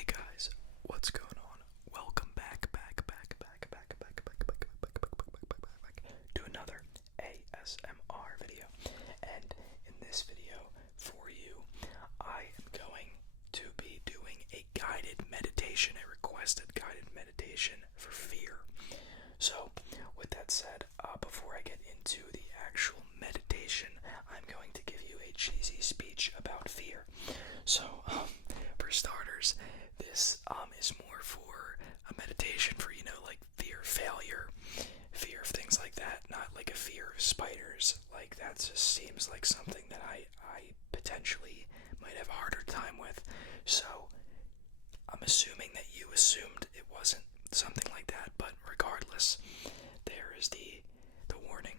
Hey guys, what's going on? Welcome back to another ASMR video. And in this video for you, I am going to be doing a guided meditation, a requested guided meditation for fear. So, with that said, before I get into the actual meditation, I'm going to give you a cheesy speech about fear. So, for starters, this is more for a meditation for, like fear of failure, fear of things like that, not like a fear of spiders. Like, that just seems like something that I potentially might have a harder time with. So, I'm assuming that you assumed it wasn't something like that, but regardless, there is the warning.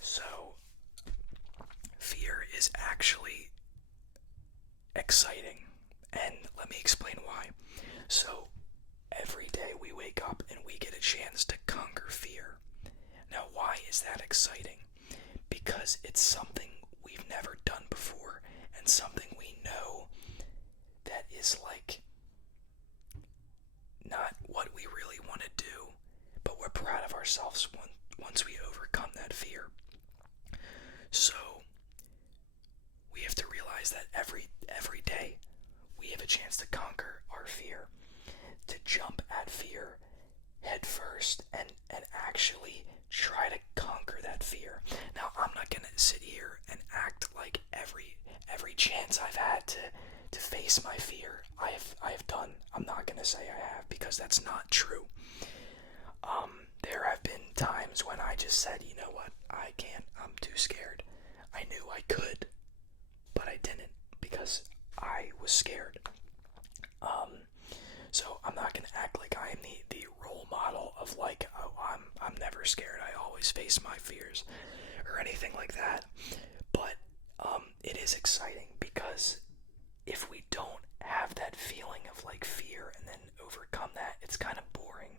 So, fear is actually exciting, and let me explain why. So, every day we wake up and we get a chance to conquer fear. Now, why is that exciting? Because it's something we've never done before, and something we know that is like not what we really want to do, but we're proud of ourselves once we overcome that fear. So, we have to realize that every day we have a chance to conquer our fear, to jump at fear head first and actually try to conquer that fear. Now, I'm not gonna sit here and act like every chance I've had to face my fear I have done. I'm not gonna say I have, because that's not true. There have been times when I just said, you know what, I can't, I'm too scared. I knew I could, but I didn't because I was scared. So I'm not gonna act like I am the role model of like, oh, I'm never scared, I always face my fears, or anything like that. But it is exciting, because if we don't have that feeling of like fear and then overcome that, it's kind of boring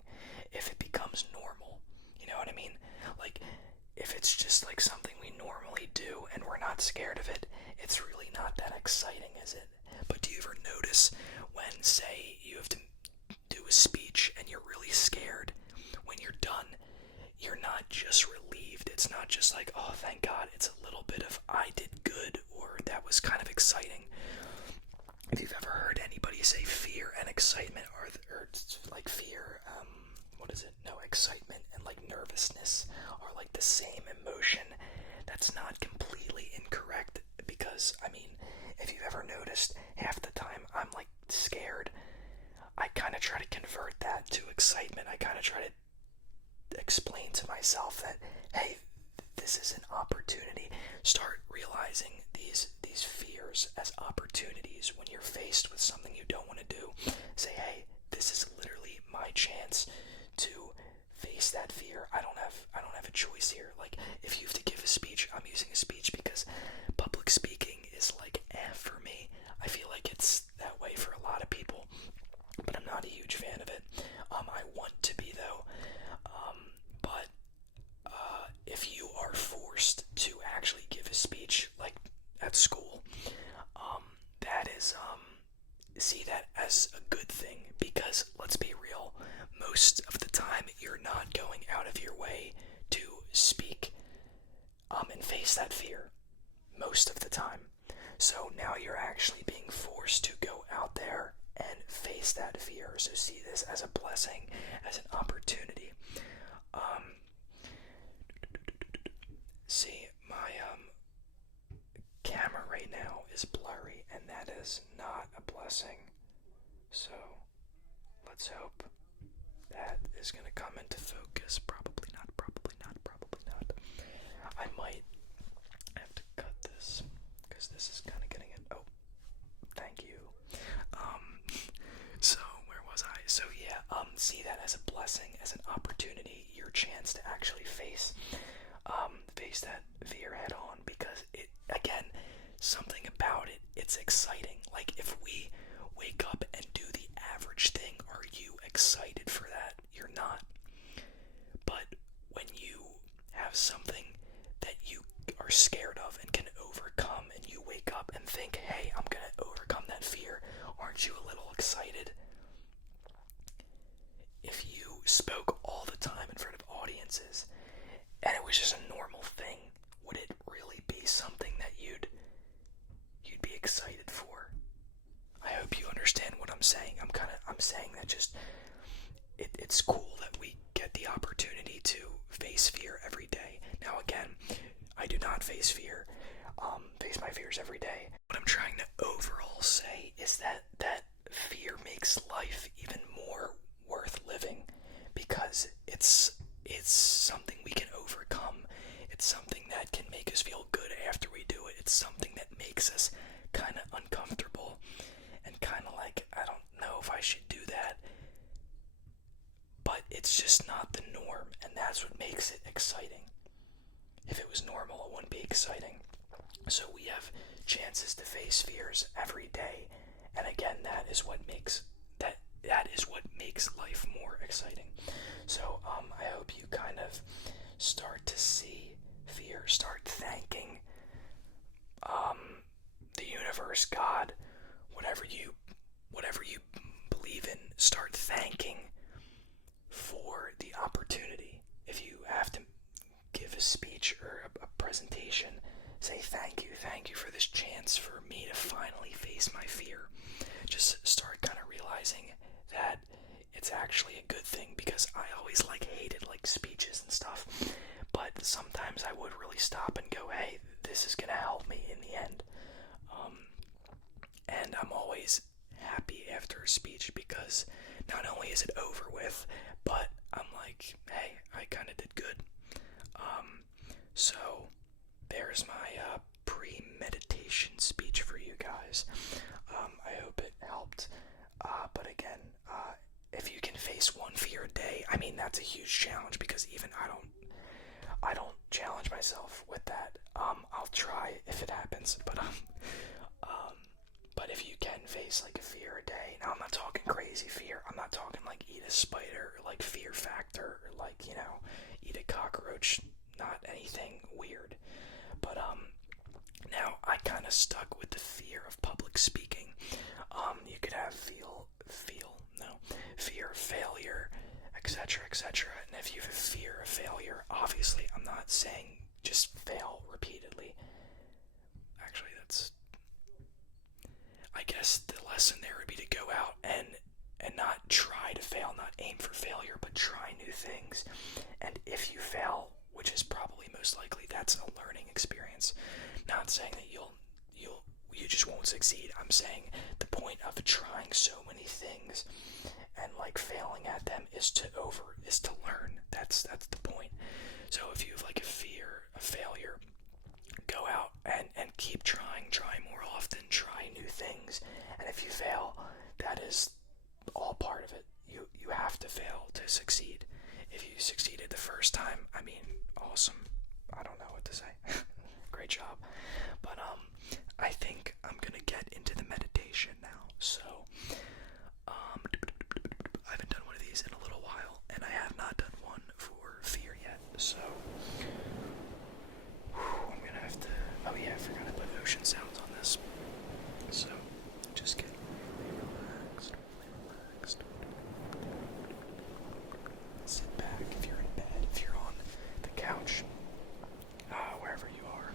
if it becomes normal. You know what I mean? Like, if it's just like something we normally do and we're not scared of it, it's really not that exciting, is it? But do you ever notice when, say, you have to do a speech and you're really scared, when you're done, you're not just relieved. It's not just like, oh, thank God. It's a little bit of, I did good, or that was kind of exciting. If you've ever heard anybody say fear and excitement or like fear, what is it? No, excitement and like nervousness are like the same emotion. That's not completely incorrect, because, I mean, if you've ever noticed, half the time I'm like scared, I kind of try to convert that to excitement. I kind of try to explain to myself that, hey, this is an opportunity. Start realizing these fears as opportunities. When you're faced with something you don't want to do, say, hey, this is literally my chance to face that fear. I don't have a choice here. Like, if you have to give a speech, I'm using a speech because public speaking is like for me. I feel like it's that way for a lot of people, but I'm not a huge fan of it. I want to be, though. But if you are forced to actually give a speech, like at school, that is, see that as a good thing, because let's be real, most of the time you're not going out of your way to speak and face that fear. Most of the time. So now you're actually being forced to go out there and face that fear. So see this as a blessing, as an opportunity. See, my camera right now is blurry, and that is not a blessing. So let's hope that is going to come into focus. Probably not, probably not, probably not. I might have to cut this, because this is kind of getting it. Oh, thank you. So where was I? So yeah, see that as a blessing, as an opportunity, your chance to actually face that fear head on, because it, again, something about it, it's exciting. Like, if we wake up and do the average thing, are you excited for that? You're not. But when you have something that you are scared of and can overcome, and you wake up and think, hey, I'm gonna overcome that fear, aren't got you a little excited? If you spoke all the time in front of audiences and it was just a normal thing, would it really be something that you'd be excited for? I hope you understand what I'm saying. I'm saying that just it's cool that we get the opportunity to face fear every day. Now again, I do not face fear, face my fears every day. What I'm trying to overall say is that fear makes life even more worth living, because it's something we can overcome. It's something that can make us feel good after we do it. It's something that makes us kind of uncomfortable and kind of like, I don't know if I should do that, but it's just not the norm, and that's what makes it exciting. If it was normal, it wouldn't be exciting. So we have chances to face fears every day, and again, that is what makes life more exciting. So I hope you kind of start to see fear, start thanking the universe, God, whatever you believe in, start thanking for the opportunity. If you have to give a speech or a presentation, say thank you for this chance for me to finally face my fear. Just start kind of realizing that it's actually a good thing, because I always hated speeches and stuff, but sometimes I would really stop and go, hey, this is gonna help me in the end. And I'm always happy after a speech, because not only is it over with, but I'm like, hey, I kind of did good. So there's my pre-meditation speech for you guys. I hope it helped. But again, if you can face one fear a day, I mean, that's a huge challenge, because even I don't challenge myself with that. I'll try if it happens, but if you can face a fear a day, now I'm not talking crazy fear. I'm not talking eat a spider, or fear factor, or eat a cockroach. Not anything weird. But now I kind of stuck with the fear of public speaking. You could have fear of failure, etc., etc. And if you have a fear of failure, obviously I'm not saying just fail repeatedly. Actually, I guess the lesson there would be to go out and not try to fail, not aim for failure, but try new things. And if you fail, which is probably most likely, that's a learning experience. Not saying that you just won't succeed. I'm saying the point of trying so many things and failing at them is to learn. That's the point. So if you have a fear of failure, go out and keep trying, try more often, try new things. And if you fail, that is all part of it. You have to fail to succeed. If you succeeded the first time, I mean, awesome. I don't know what to say. Great job. But I think I'm gonna get into the meditation now. So I haven't done one of these in a little while, and I have not done one for fear yet. So I'm gonna have to. Oh yeah, I forgot to put ocean sounds on this. So just get relaxed. Sit back if you're in bed, if you're on the couch, wherever you are.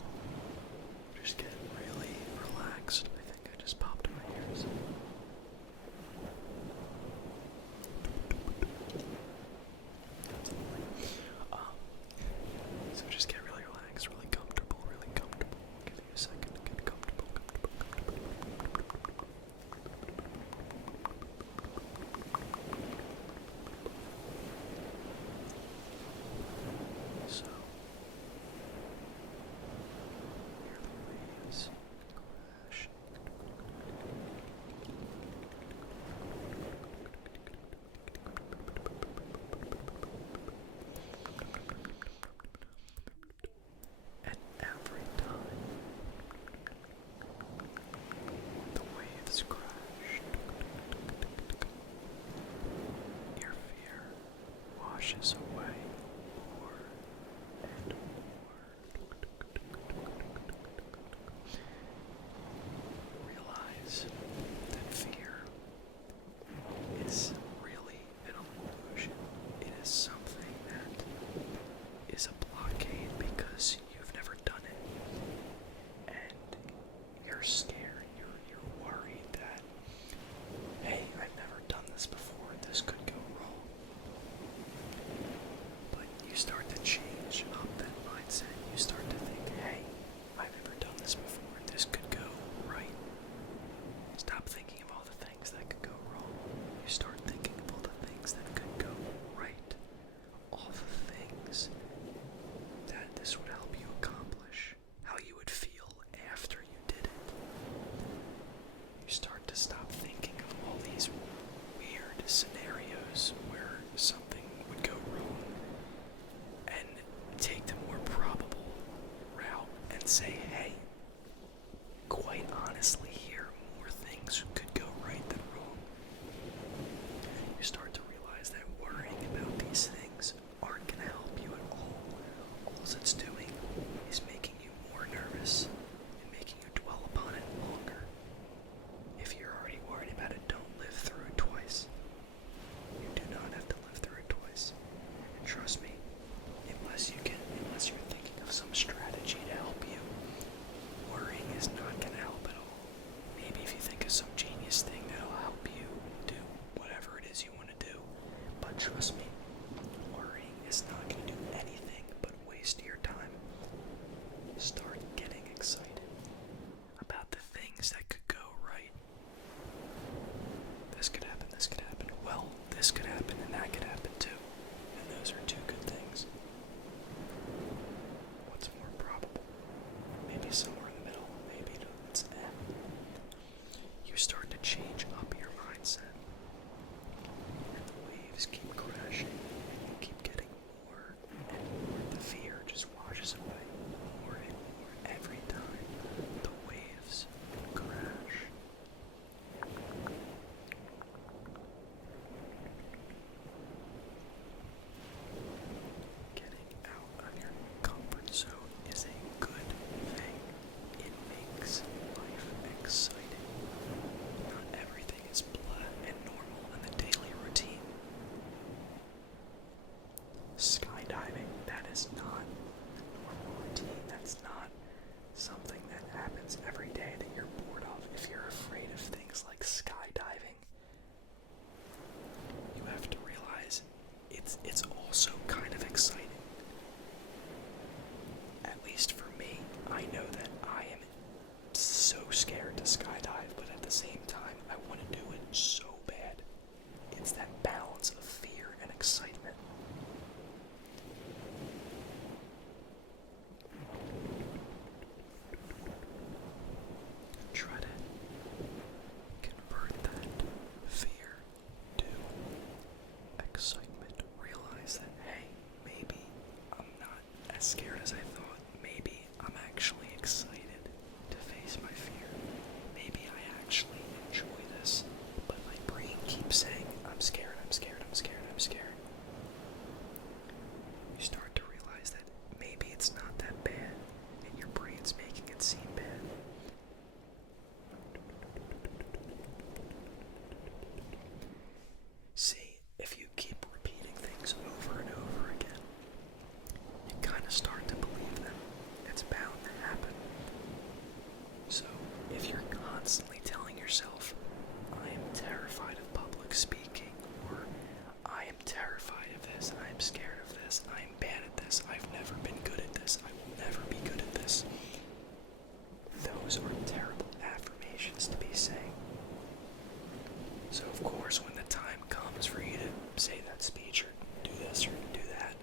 So of course, when the time comes for you to say that speech or do this or do that,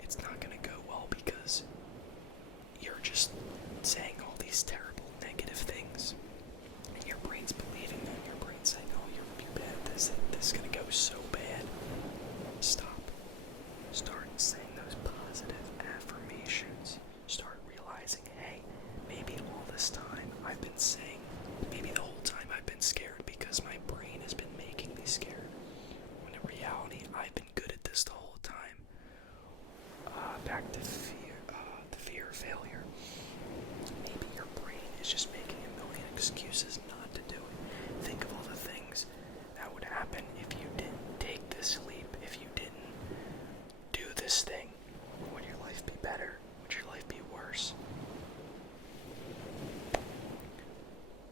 it's not gonna go well because you're just saying all these terrible negative things, and your brain's believing them. Your brain's saying, "Oh, you're bad. This is gonna go so bad." Stop. Start saying those positive affirmations. Start realizing, hey, maybe all this time I've been saying, maybe the whole time I've been scared because my brain has been making me scared. When in reality, I've been good at this the whole time. Back to fear, the fear of failure. Maybe your brain is just making a million excuses not to do it. Think of all the things that would happen if you didn't take this leap, if you didn't do this thing. Would your life be better? Would your life be worse?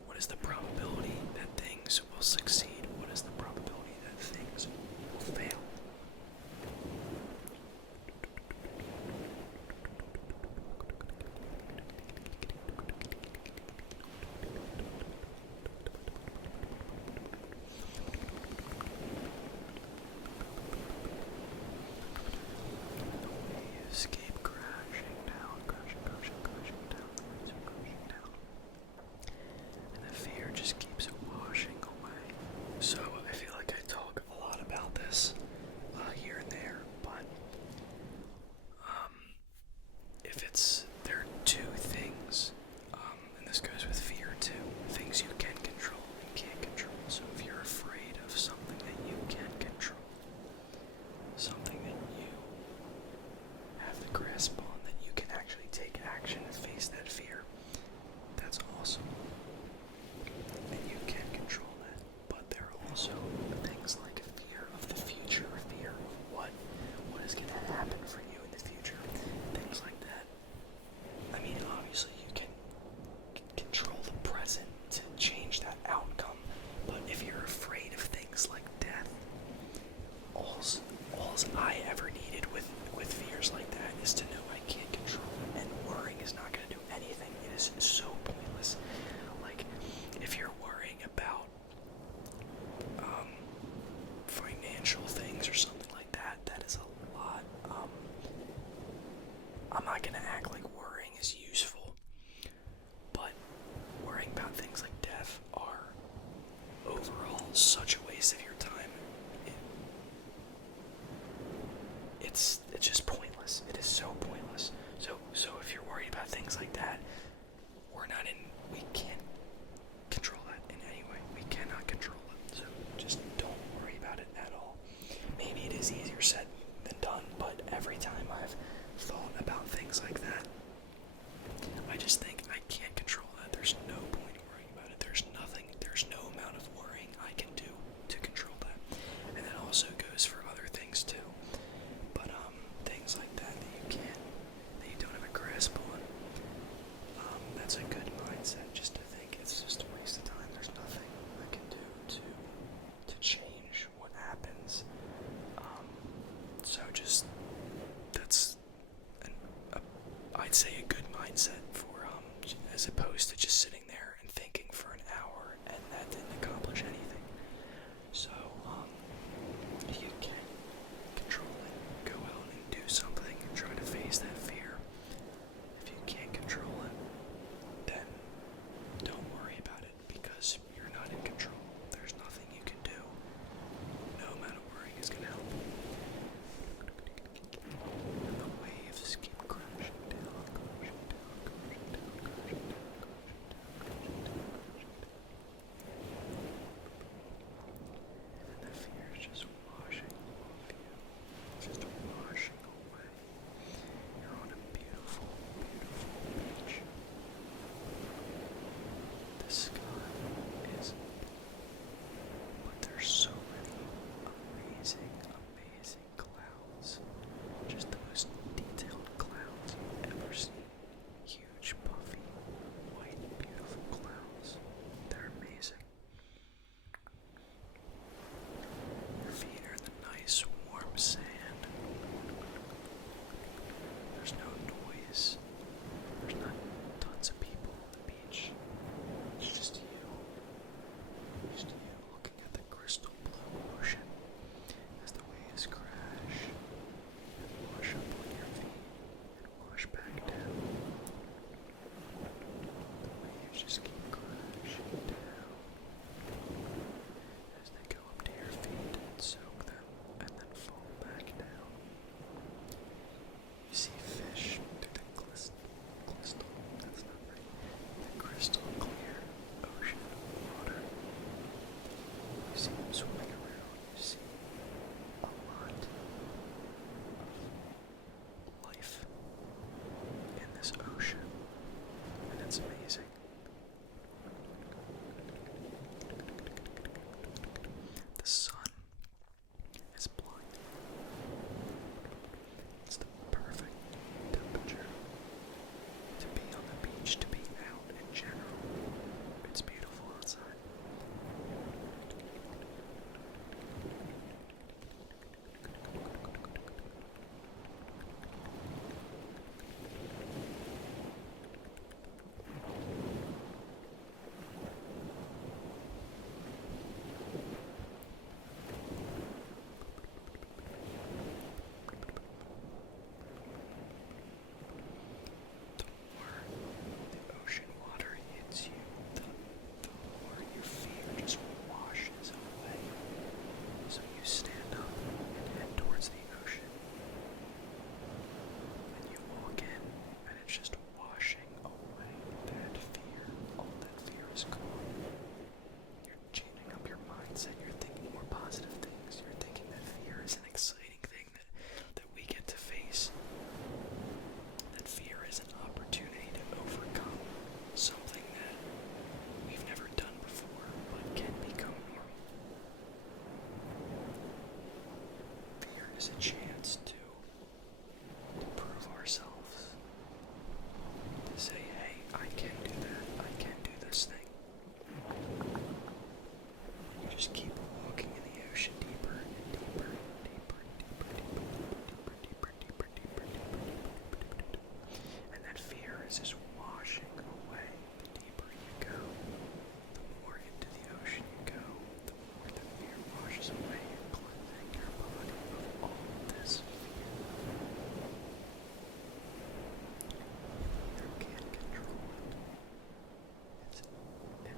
What is the probability that things will succeed? What is the probability that things will fail? Waves keep crashing down, crashing down, the waves are crashing down. And the fear just keeps washing away. So I feel like I talk a lot about this here and there, but if there are two things, and this goes with fear too, things you can control and can't control. So if you're afraid of something that you can control, something that you have the grasp on, that you can actually take action and face that fear, that's awesome. And you can control that. But there are also things like fear of the future, fear of what is going to happen for you in the future, things like that. I mean, obviously you can control the present to change that outcome, but if you're afraid of things like death, all's I ever needed with fears like that is to know I can't control it, and worrying is not going to do anything. It is so pointless. Like, if you're worrying about financial things or something like that, that is a lot. I'm not going to act like worrying is useful, but worrying about things like death are overall such a waste of your time. It's just pointless. It is so pointless. So if you're worried about things like that, we can't control that in any way. We cannot control it. So just don't worry about it at all. Maybe it is easier said than done, but every time I've thought about things like that, I just think I can't control that. There's no point in worrying about it. There's no amount of worrying I can do to control that. And that also goes for other things too. But things like that that you don't have a grasp on, that's a good mindset, just to think it's just a waste of time. There's nothing I can do to change what happens. So just, that's I'd say a good mindset for as opposed to just sitting there and thinking for an hour and that didn't accomplish anything. So if you can control it, go out and do something and try to face that fear. If you can't control it, then don't worry about it, because you're not in control. There's nothing you can do. No amount of worrying is going to help. And the waves keep crashing down, crashing down, crashing down, crashing down, crashing down. is a chance to prove ourselves. To say, hey, I can do that. I can do this thing. And you just keep walking in the ocean deeper and deeper and deeper and deeper, deeper, deeper, deeper, deeper, deeper, deeper, deeper. And that fear is just washing away. The deeper you go, the more into the ocean you go, the more the fear washes away and cleansing your body of all this fear. You can't control it.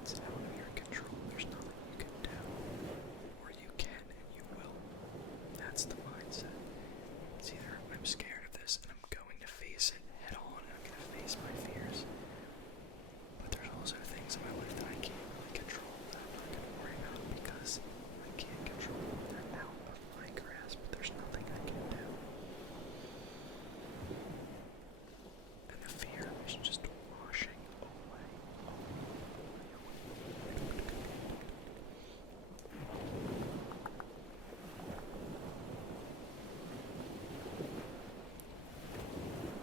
It's out of your control. There's nothing you can do. Or you can and you will. That's the mindset. It's either I'm scared of this and I'm going to face it head on and I'm going to face my fears. But there's also things in my life that I can't really control that I'm not going to worry about because I can't control them. They're out of my grasp. There's nothing I can do. And the fear is just washing away.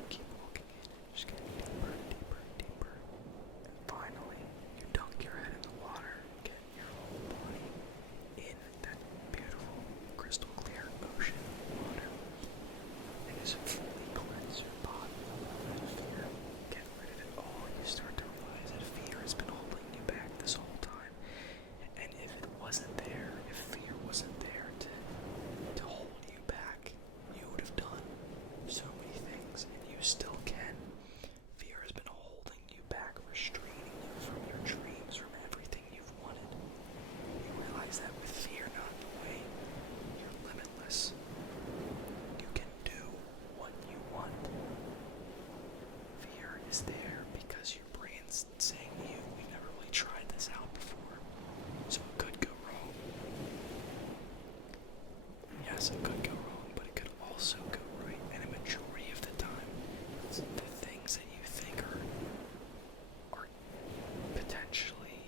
Keep walking in and just getting deeper and deeper and deeper. And finally, you dunk your head in the water, get your whole body in that beautiful, crystal clear ocean water. And just fully cleanse your body of all that fear. Get rid of it all. You start to realize that fear has been holding you back this whole time. And if it wasn't there, if fear wasn't there to hold you back, you would have done so many things, and you still can. Fear has been holding you back, restraining you from your dreams, from everything you've wanted. You realize that with fear not in the way, you're limitless. You can do what you want. Fear is there because your brain's saying to you, we've never really tried this out before, so it could go wrong. Yes, it could go wrong, but it could also go right, and a majority of the time, the things that you think are potentially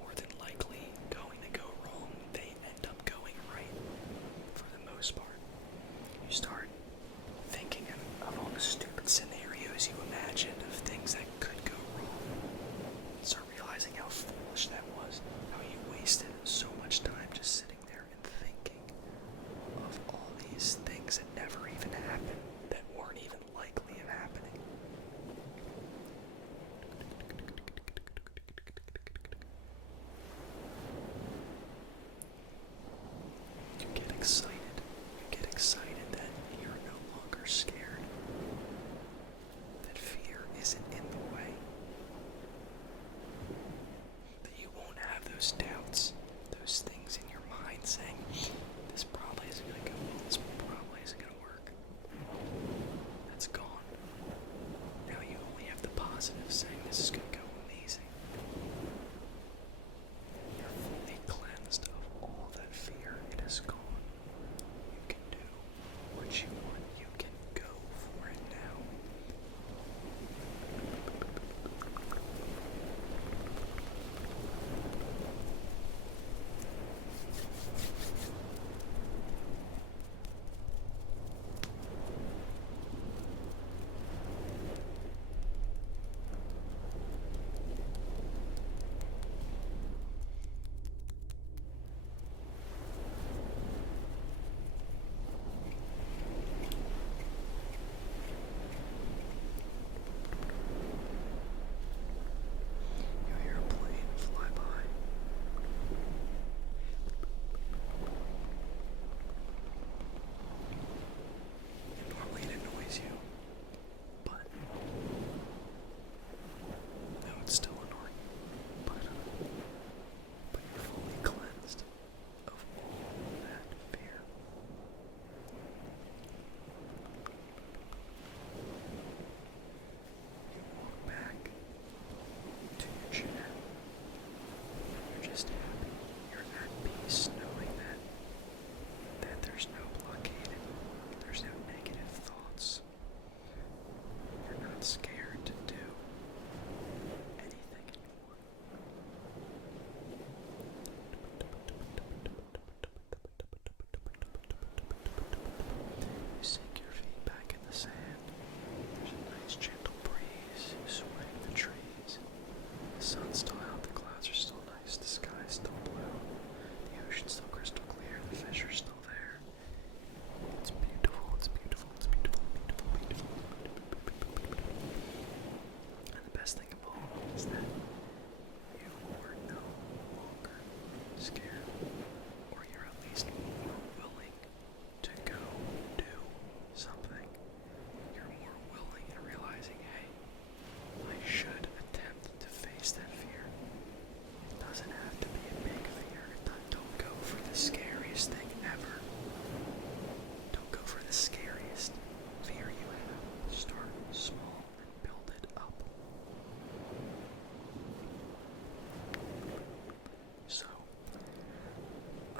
more than likely going to go wrong, they end up going right for the most part. You start thinking of all the stupid scenarios you imagine of things that could go wrong. Start realizing how foolish that was, how you wasted so much time just sitting there and thinking of all these things that never even happened, that weren't even likely of happening. You get excited. You get excited that you're no longer scared. That fear isn't in the way. That you won't have those doubts, those things in your mind saying, this probably isn't going to go well, this probably isn't going to work. That's gone. Now you only have the positive saying, this is going to go amazing. You're fully cleansed of all that fear. It is gone.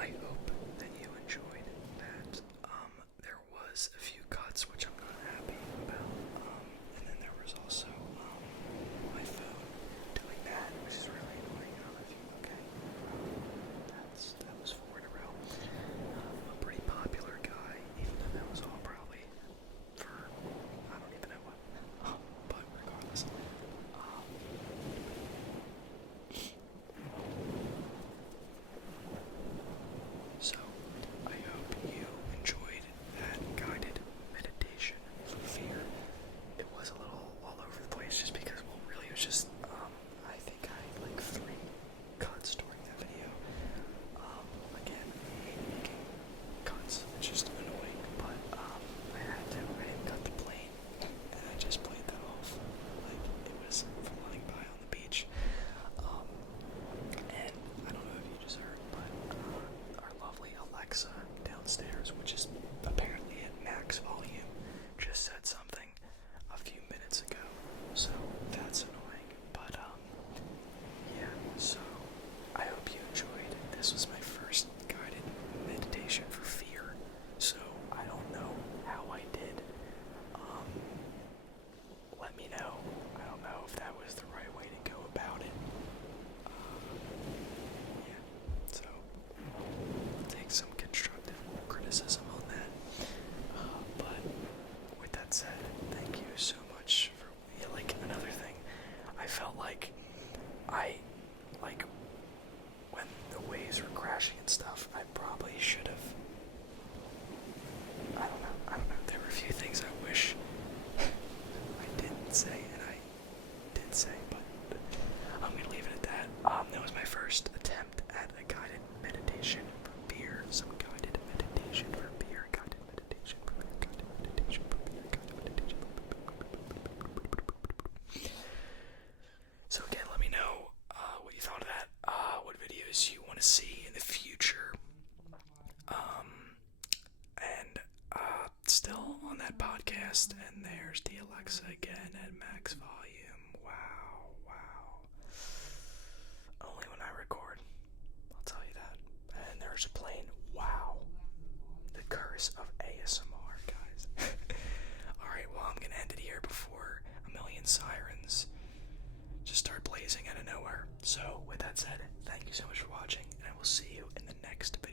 I hope that you enjoyed that. There was a few cuts which I'm not happy about. And then there was also my phone doing that, which is really annoying. I don't know if you okay. That was four in a row. A pretty popular guy, even though that was all probably for I don't even know what. But regardless, so I hope you enjoyed that guided meditation for fear. It was a little all over the place just because, well, really it was just, I think I had like 3 cuts during that video. Again, I hate making cuts, it's just annoying, but, I had to, I didn't cut the plane, and I just played that off, like, it was flying by on the beach. And I don't know if you just heard, but, our lovely Alexa downstairs, which is apparently at max volume, just said something a few minutes ago, so that's annoying, but, yeah, so I hope you enjoyed. This was my first guided meditation for fear, so I don't know how I did. Let me know. I don't know if that was the right way to go about it. Yeah, so I'll take some constructive criticism on that. But with that said, thank you so much for, yeah, like, another thing, I felt like when the waves were crashing and stuff, I probably should have, I don't know, there were a few things I wish I didn't say, and I did say, but I'm gonna leave it at that. That was my first attempt at a guided meditation for beer, some guided meditation for beer, guided meditation for beer, guided meditation for beer, guided meditation for beer. So again, let me know what you thought of that, what videos you want to see in the future, and still on that podcast, and there's the Alexa again at max volume. Wow, wow. Only when I record, I'll tell you that. And there's a plane. Wow. The curse of ASMR, guys. Alright, well, I'm gonna end it here before a million sirens just start blazing out of nowhere. So, with that said, thank you so much for watching, and I will see you in the next video.